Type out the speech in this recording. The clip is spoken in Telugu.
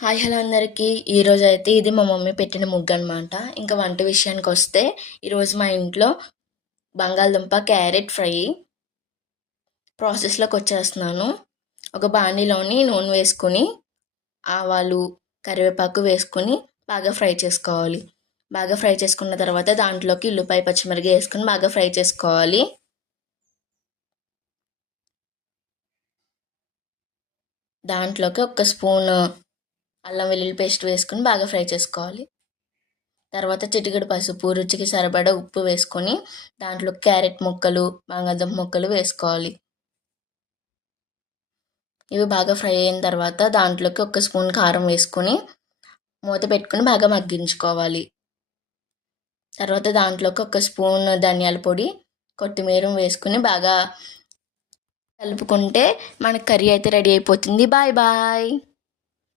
హాయ్ హలో అందరికీ. ఈరోజు అయితే ఇది మా మమ్మీ పెట్టిన ముగ్గు అనమాట. ఇంకా వంట విషయానికి వస్తే ఈరోజు మా ఇంట్లో బంగాళదుంప క్యారెట్ ఫ్రై ప్రాసెస్లోకి వచ్చేస్తున్నాను. ఒక బాణీలోని నూనె వేసుకుని ఆవాలు కరివేపాకు వేసుకుని బాగా ఫ్రై చేసుకోవాలి. బాగా ఫ్రై చేసుకున్న తర్వాత దాంట్లోకి ఉల్లిపాయ పచ్చిమిరపకాయ వేసుకుని బాగా ఫ్రై చేసుకోవాలి. దాంట్లోకి ఒక స్పూన్ అల్లం వెల్లుల్లి పేస్ట్ వేసుకుని బాగా ఫ్రై చేసుకోవాలి. తర్వాత చిటికెడు పసుపు, రుచికి సరిపడా ఉప్పు వేసుకొని దాంట్లో క్యారెట్ ముక్కలు, బంగాళదుంప ముక్కలు వేసుకోవాలి. ఇవి బాగా ఫ్రై అయిన తర్వాత దాంట్లోకి ఒక స్పూన్ కారం వేసుకొని మూత పెట్టుకుని బాగా మగ్గించుకోవాలి. తర్వాత దాంట్లోకి ఒక స్పూన్ ధనియాల పొడి, కొత్తిమీర వేసుకుని బాగా కలుపుకుంటే మనకి కర్రీ అయితే రెడీ అయిపోతుంది. Bye bye.